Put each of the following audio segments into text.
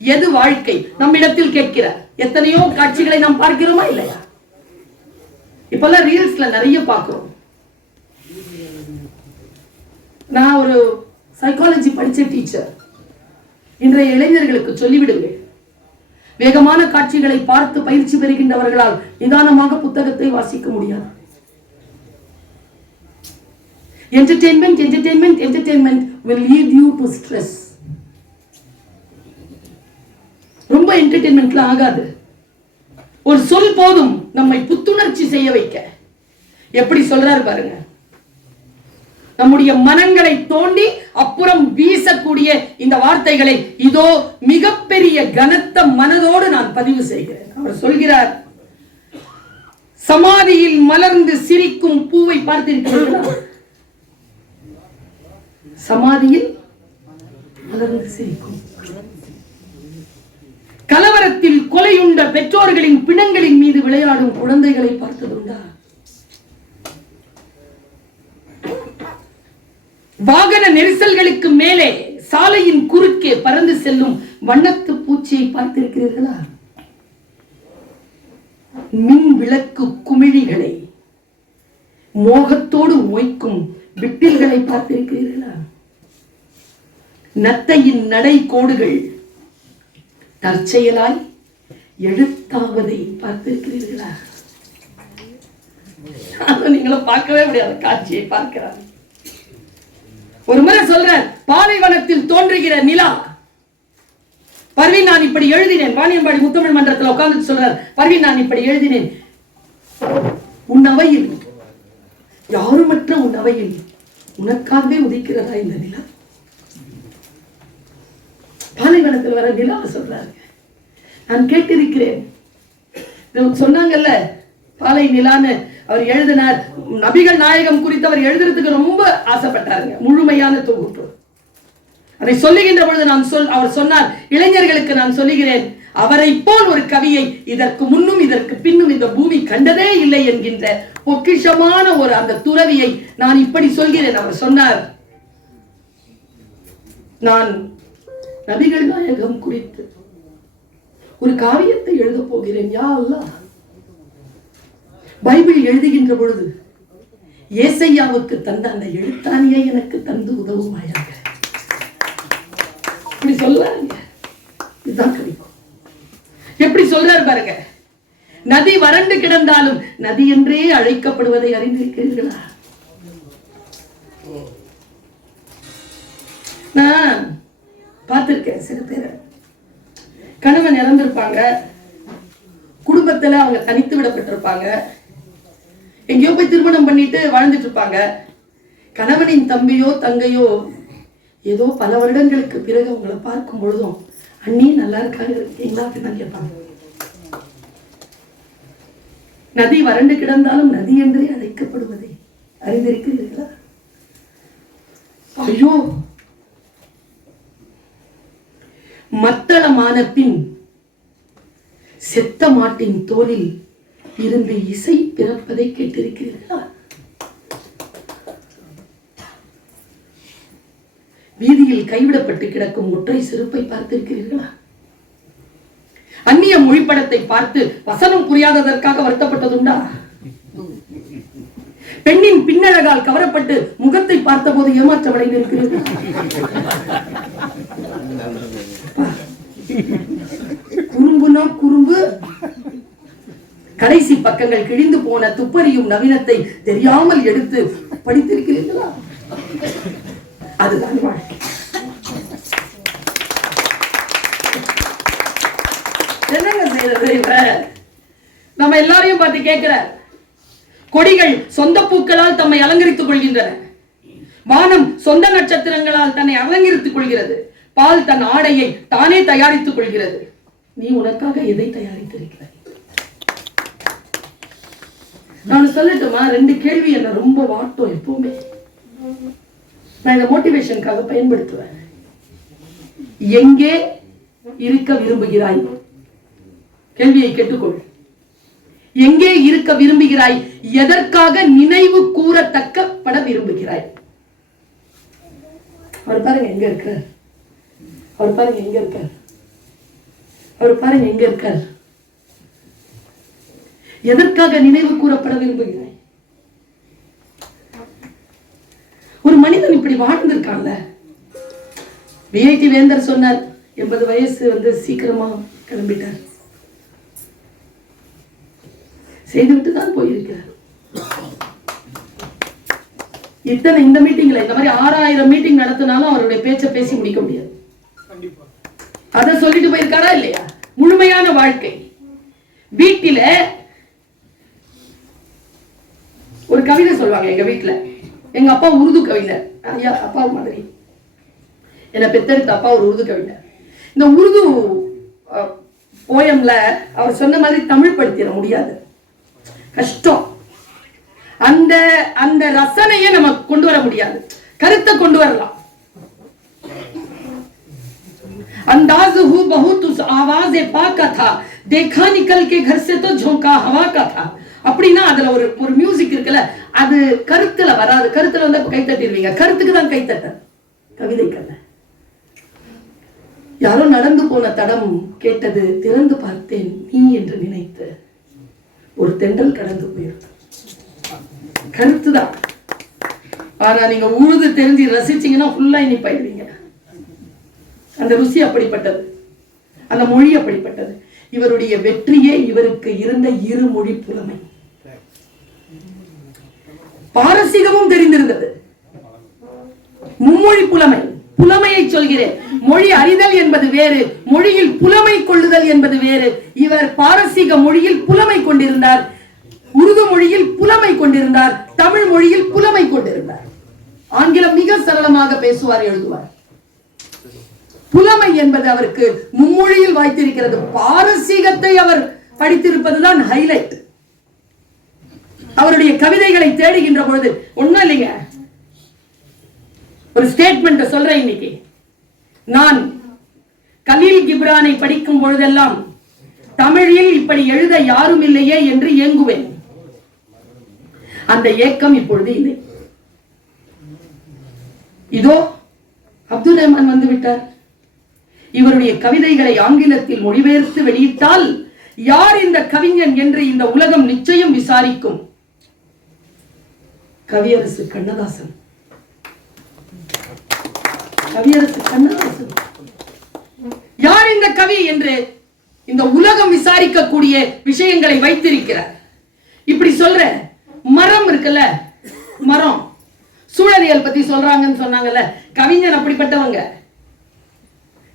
எது வாழ்க்கை நம்மிடத்தில் கேட்கிறார் எத்தனையோ காட்சிகளை நாம் பார்க்கிறோமா இல்லையா? இப்பெல்லாம் ரீல்ஸ்ல நிறைய பார்க்கிறோம். நான் ஒரு சைக்காலஜி படிச்ச டீச்சர் இன்றைய இளைஞர்களுக்கு சொல்லிவிடுங்கள். வேகமான காட்சிகளை பார்த்து பயிற்சி பெறுகின்றவர்களால் நிதானமாக புத்தகத்தை வாசிக்க முடியாது. Entertainment entertainment entertainment will lead you to stress. ரொம்ப என்டர்டெயின்மெண்ட்ல ஆகாது. ஒரு சொல் போதும் நம்மை புத்துணர்ச்சி செய்ய வைக்க. எப்படி சொல்றாரு பாருங்க. நம்முடைய மனங்களை தோண்டி அப்புறம் வீசக்கூடிய இந்த வார்த்தைகளை இதோ மிகப்பெரிய கனத்த மனதோடு நான் பதிவு செய்கிறேன். அவர் சொல்கிறார் சமாதியில் மலர்ந்து சிரிக்கும் பூவை பார்த்திருக்கிறீர்களா? சமாதியில் மலர்ந்து சிரிக்கும் கலவரத்தில் கொலையுண்ட பெற்றோர்களின் பிணங்களின் மீது விளையாடும் குழந்தைகளை பார்த்ததுண்டா? வாகன நெரிசல்களுக்கு மேலே சாலையின் குறுக்கே பறந்து செல்லும் வண்ணத்து பூச்சியை பார்த்திருக்கிறீர்களா? மின் விளக்கு குமிழிகளை மோகத்தோடு மொய்க்கும் விட்டில்களை பார்த்திருக்கிறீர்களா? நத்தையின் நடை கோடுகள் தற்செயலாய் எழுத்தாவதை பார்த்திருக்கிறீர்களா? நீங்களும் பார்க்கவே முடியாத. காட்சியை பார்க்கிறார். ஒரு முறை சொல்றேன் பாலைவனத்தில் தோன்றுகிற நிலா. பர்வி நான் இப்படி எழுதினேன். வாணியம்பாடி முத்தமிழ் மன்றத்தில் உட்கார்ந்து சொல்றார் பர்வி நான் இப்படி எழுதினேன். உன் அவையில் யாருமற்ற உன் அவையில் உனக்காகவே உதிக்கிறதா இந்த நிலா? பாலைவனத்தில் வர நிலா சொல்றாரு. நான் கேட்டிருக்கிறேன். சொன்னாங்கல்ல பாலை நிலான்னு அவர் எழுதினார். நபிகள் நாயகம் குறித்து அவர் எழுதுறதுக்கு ரொம்ப ஆசைப்பட்டாருங்க. முழுமையான தொகுப்பு அதை சொல்லுகின்ற பொழுது நான் சொல் அவர் சொன்னார் இளைஞர்களுக்கு நான் சொல்லுகிறேன் அவரை போல் ஒரு கவியை இதற்கு முன்னும் இதற்கு பின்னும் இந்த பூமி கண்டதே இல்லை என்கின்ற பொக்கிஷமான ஒரு அந்த துறவியை நான் இப்படி சொல்கிறேன். அவர் சொன்னார் நான் நபிகள் நாயகம் குறித்து ஒரு காவியத்தை எழுதப் போகிறேன் யா அல்லாஹ் பைபிள் எழுதுகின்ற பொழுது ஏசையாவுக்கு தந்த அந்த எழுத்தாணியை எனக்கு தந்து உதவுமாயாக. இப்படி சொல்லாங்க இதுதான் கிடைக்கும் எப்படி சொல்றாரு பாருங்க. நதி வறண்டு கிடந்தாலும் நதி என்றே அழைக்கப்படுவதை அறிந்திருக்கிறீர்களா? கணவன் இறந்திருப்பாங்க குடும்பத்துல அவங்க தனித்து விடப்பட்டிருப்பாங்க. எங்கேயோ போய் திருமணம் பண்ணிட்டு வாழ்ந்துட்டு இருப்பாங்க கணவனின் தம்பியோ தங்கையோ ஏதோ பல வருடங்களுக்கு பிறகு அவங்கள பார்க்கும் பொழுதும் அண்ணி நல்லா இருக்காங்க இருக்கீங்களா அப்படின்னு கேட்பாங்க. நதி வறண்டு கிடந்தாலும் நதி என்றே அழைக்கப்படுவதை அறிந்திருக்கிறீர்களா? ஐயோ! மத்தளமான பின் செத்த மாட்டின் தோலில் இருந்து இசை பிறப்பதை கேட்டிருக்கிறீர்களா? வீதியில் கைவிடப்பட்டு கிடக்கும் ஒற்றை செருப்பை பார்த்திருக்கிறீர்களா? அந்நிய மொழிப்படத்தை பார்த்து வசனம் புரியாததற்காக வருத்தப்பட்டதுண்டா? பெண்ணின் பின்னழகால் கவரப்பட்டு முகத்தை பார்த்தபோது ஏமாற்றமடைந்திருக்கிறீர்கள்? குறும்புனா குறும்பு. கடைசி பக்கங்கள் கிழிந்து போன துப்பறியும் நவீனத்தை தெரியாமல் எடுத்து படித்திருக்கிறீர்களா? அதுதான் வாழ்க்கை. என்னங்க செய்யறது நம்ம எல்லாரையும் பார்த்து கேட்கிற கொடிகள் சொந்த பூக்களால் தம்மை அலங்கரித்துக் கொள்கின்றன. வானம் சொந்த நட்சத்திரங்களால் தன்னை அலங்கரித்துக் கொள்கிறது. பால் தன் ஆடையை தானே தயாரித்துக் கொள்கிறது. நீ உனக்காக எதை தயாரித்திருக்கிறாய்? நான் சொல்லட்டுமா? ரெண்டு கேள்வி என்ன ரொம்ப வாட்டும் எப்பவுமே. நான் இந்த மோட்டிவேஷனுக்காக பயன்படுத்துவேன். எங்கே இருக்க விரும்புகிறாய்? கேள்வியை கேட்டுக்கொள். எங்கே இருக்க விரும்புகிறாய்? எதற்காக நினைவு கூறத்தக்கப்பட விரும்புகிறாய்? அவர் பாருங்க எங்க இருக்கிறார்? அவர் பாருங்க எங்க இருக்கார்? அவர் பாருங்க எங்க இருக்கார்? எதற்காக நினைவு கூறப்பட விரும்புகிறேன் ஒரு மனிதன் இப்படி வாழ்ந்திருக்கான்ல? விஐடி வேந்தர் சொன்னார் எண்பது வயசு வந்து சீக்கிரமா கிளம்பிட்டார். செய்துவிட்டு தான் போயிருக்கிறார். இத்தனை இந்த மீட்டிங்ல இந்த மாதிரி ஆறாயிரம் மீட்டிங் நடத்தினாலும் அவருடைய பேச்சை பேசி முடிக்க முடியாது. அத சொல்லிட்டு போயிருக்காரா இல்லையா? முழுமையான வாழ்க்கை. வீட்டில ஒரு கவிதை சொல்லுவாங்க எங்க வீட்டுல எங்க அப்பா உருது கவிஞர். ஐயா அப்பா மாதிரி. என்னை பெத்தெடுத்த அப்பா ஒரு உருது கவிஞர். இந்த உருது போயம்ல அவர் சொன்ன மாதிரி தமிழ் படுத்திட முடியாது. கஷ்டம். அந்த அந்த ரசனையை நம்ம கொண்டு வர முடியாது. கருத்தை கொண்டு வரலாம். अंदाज हूँ बहुत उस आवाज पा का था देखा निकल के घर से तो झोंका हवा का था அப்படின்னா அதுல ஒரு ஒரு மியூசிக் இருக்குல்ல அது கருத்துல வராது கருத்துல வந்து கை தட்டிடுவீங்க கருத்துக்கு தான் கை தட்ட கவிதைக்கல்ல யாரோ நடந்து போன தடம் கேட்டது திறந்து பார்த்தேன் நீ என்று நினைத்து ஒரு தென்றல் கடந்து போயிருக்கு கருத்துதான் ஆனா நீங்க உழுது தெரிஞ்சு ரசிச்சீங்கன்னா ஃபுல்லா இனிப்பாயிடுவீங்க அந்த ருசி அப்படிப்பட்டது. அந்த மொழி அப்படிப்பட்டது. இவருடைய வெற்றியே இவருக்கு இருந்த இருமொழி புலமை. பாரசீகமும் தெரிந்திருந்தது. மும்மொழி புலமை. புலமையை சொல்கிறேன். மொழி அறிதல் என்பது வேறு மொழியில் புலமை கொள்ளுதல் என்பது வேறு. இவர் பாரசீக மொழியில் புலமை கொண்டிருந்தார். உருது மொழியில் புலமை கொண்டிருந்தார். தமிழ் மொழியில் புலமை கொண்டிருந்தார். ஆங்கிலம் மிக சரளமாக பேசுவார் எழுதுவார். புலமை என்பது அவருக்கு மும்மொழியில் வாய்த்திருக்கிறது. பாரசீகத்தை அவர் படித்திருப்பதுதான் ஹைலைட் அவருடைய கவிதைகளை தேடுகின்ற பொழுது ஒண்ணும் இல்லைங்க. ஒரு ஸ்டேட்மெண்ட் சொல்றேன் இன்னைக்கு. நான் கலீல் கிப்ரானை படிக்கும் பொழுதெல்லாம் தமிழில் இப்படி எழுத யாரும் இல்லையே என்று ஏங்குவேன். அந்த ஏக்கம் இப்பொழுது இல்லை. இதோ அப்துல் ரஹ்மான் வந்து விட்டார். இவருடைய கவிதைகளை ஆங்கிலத்தில் மொழிபெயர்த்து வெளியிட்டால் யார் இந்த கவிஞன் என்று இந்த உலகம் நிச்சயம் விசாரிக்கும்? கவியரசு கண்ணதாசன். கவியரசு கண்ணதாசன். யார் இந்த கவி என்று இந்த உலகம் விசாரிக்கக்கூடிய விஷயங்களை வைத்திருக்கிறார்? இப்படி சொல்ற மரம் இருக்குல்ல? மரம். சூழலியல் பத்தி சொல்றாங்கன்னு சொன்னாங்கல்ல. கவிஞன் அப்படிப்பட்டவங்க.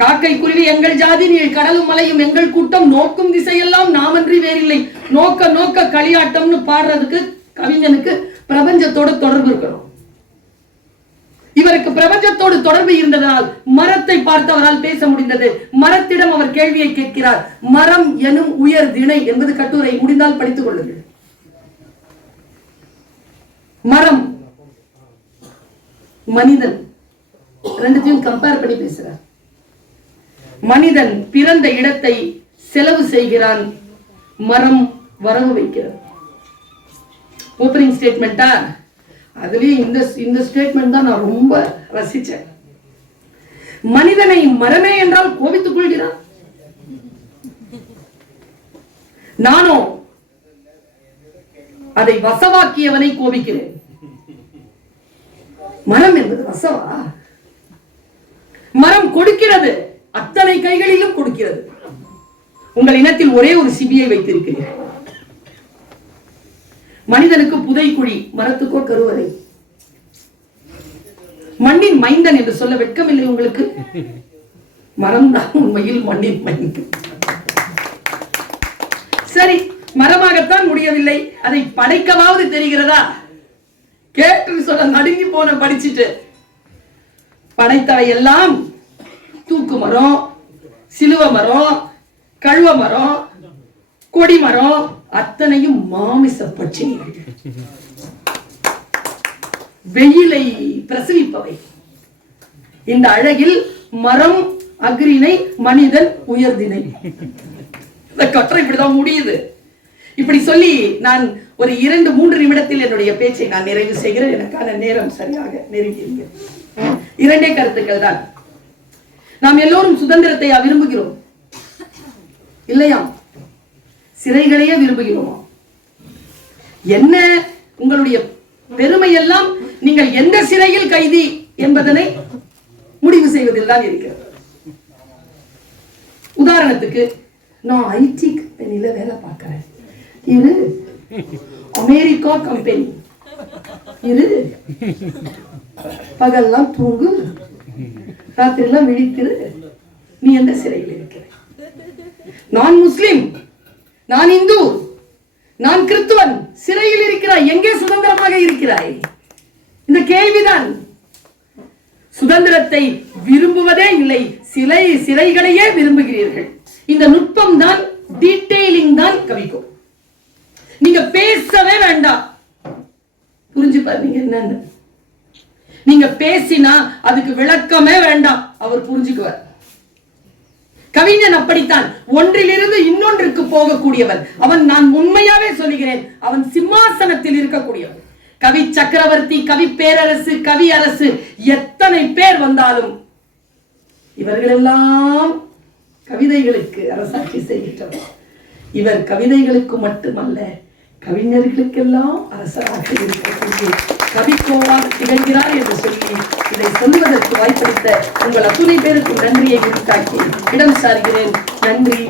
காக்கை குருவி எங்கள் ஜாதி நீள் கடலும் மலையும் எங்கள் கூட்டம். நோக்கும் திசையெல்லாம் நாமன்றி வேறில்லை. நோக்க நோக்க களியாட்டம்னு பாடுறதுக்கு கவிஞனுக்கு பிரபஞ்சத்தோட தொடர்பு இருக்கணும். இவருக்கு பிரபஞ்சத்தோடு தொடர்பு இருந்ததனால் மரத்தை பார்த்தவரால் பேச முடிந்தது. மரத்திடம் அவர் கேள்வியை கேட்கிறார். மரம் எனும் உயர் திணை என்பது கட்டுரை முடிந்தால் படித்துக் கொள்ளுங்கள். மரம் மனிதன். ரெண்டுத்தையும் கம்பேர் பண்ணி பேசுறார். மனிதன் பிறந்த இடத்தை செலவு செய்கிறான். மரம் வரவு வைக்கிறது. ஓப்பனிங் ஸ்டேட்மெண்ட்டா அதுலயும் இந்த இந்த ஸ்டேட்மெண்ட் தான் நான் ரொம்ப ரசிச்சேன். மனிதனை மரமே என்றால் கோபித்துக் கொள்கிறான். நானோ அதை வசவாக்கியவனை கோபிக்கிறேன். மரம் என்பது வசவா? மரம் கொடுக்கிறது. அத்தனை கைகளிலும் கொடுக்கிறது. உங்கள் இனத்தில் ஒரே ஒரு சிபியை வைத்திருக்கிறீர்கள் மனிதனுக்கு புதைக்குழி மரத்துக்கோ கருவறை. மண்ணின் மைந்தன் என்று சொல்ல வெட்கமில்லை உங்களுக்கு? மரம்தான் உண்மையில் மண்ணின் மைந்தன். சரி மரமாகத்தான் முடியவில்லை. அதை படைக்கவாவது தெரிகிறதா? கேட்டு சொல்ல நடுங்கி போன படிச்சுட்டு. படைத்தவை எல்லாம் தூக்கு மரம் சிலுவ மரம் கழுவ மரம் கொடி மரம் அத்தனையும் மாமிச பட்சினிகள் வெயிலை பிரசவிப்பவை. இந்த அழகில் மரம் அக்ரினை மனிதன் உயர்தினை இந்த கற்ற இப்படிதான் முடியுது. இப்படி சொல்லி நான் ஒரு இரண்டு மூன்று நிமிடத்தில் என்னுடைய பேச்சை நான் நிறைவு செய்கிறேன். எனக்கான நேரம் சரியாக நெருங்கி இரண்டே கருத்துக்கள் தான். நாம் எல்லோரும் சுதந்திரத்தை விரும்புகிறோம்? இல்லையா? சிறைகளையே விரும்புகிறோமா? என்ன உங்களுடைய பெருமை எல்லாம் நீங்கள் எந்த சிறையில் கைதி என்பதனை முடிவு செய்வதில் தான் இருக்கிறது. உதாரணத்துக்கு நான் ஐடி கம்பெனியில வேலை பார்க்கிறேன். இது அமெரிக்கா கம்பெனி. இது பகல்லாம் தூங்கு. ராத்திரிலாம் விழித்திரு நீ எந்த சிறையில் இருக்கிற? நான் முஸ்லிம் நான் இந்து நான் கிறிஸ்துவன் சிறையில் இருக்கிறாய் எங்கே சுதந்திரமாக இருக்கிறாய்? இந்த கேள்விதான். சுதந்திரத்தை விரும்புவதே இல்லை சிலை சிறைகளையே விரும்புகிறீர்கள். இந்த நுட்பம் தான் டீடைலிங் தான் கவிக்கும். நீங்க பேசவே வேண்டாம். புரிஞ்சு பாருங்க என்னன்னு. நீங்க பேசினா அதுக்கு விளக்கமே வேண்டாம். அவர் புரிஞ்சுக்குவார். கவிஞன் அப்படித்தான். ஒன்றிலிருந்து இன்னொன்றுக்கு போகக்கூடியவன். அவன் நான் உண்மையாவே சொல்லுகிறேன். அவன் சிம்மாசனத்தில் இருக்கக்கூடியவன். கவி சக்கரவர்த்தி கவி பேரரசு கவி அரசு எத்தனை பேர் வந்தாலும் இவர்களெல்லாம் கவிதைகளுக்கு அரசாட்சி செய்கின்றவர் இவர் கவிதைகளுக்கு மட்டுமல்ல கவிஞர்களுக்கெல்லாம் அரசராக இருக்கக்கூடிய கவிக்கோவான் திகழ்கிறார் என்று சொல்லி இதை சொல்லுவதற்கு வாய்ப்பளித்த உங்கள் அத்துணை பேருக்கும் நன்றியை உரித்தாக்கி இடம் சார்கிறேன். நன்றி.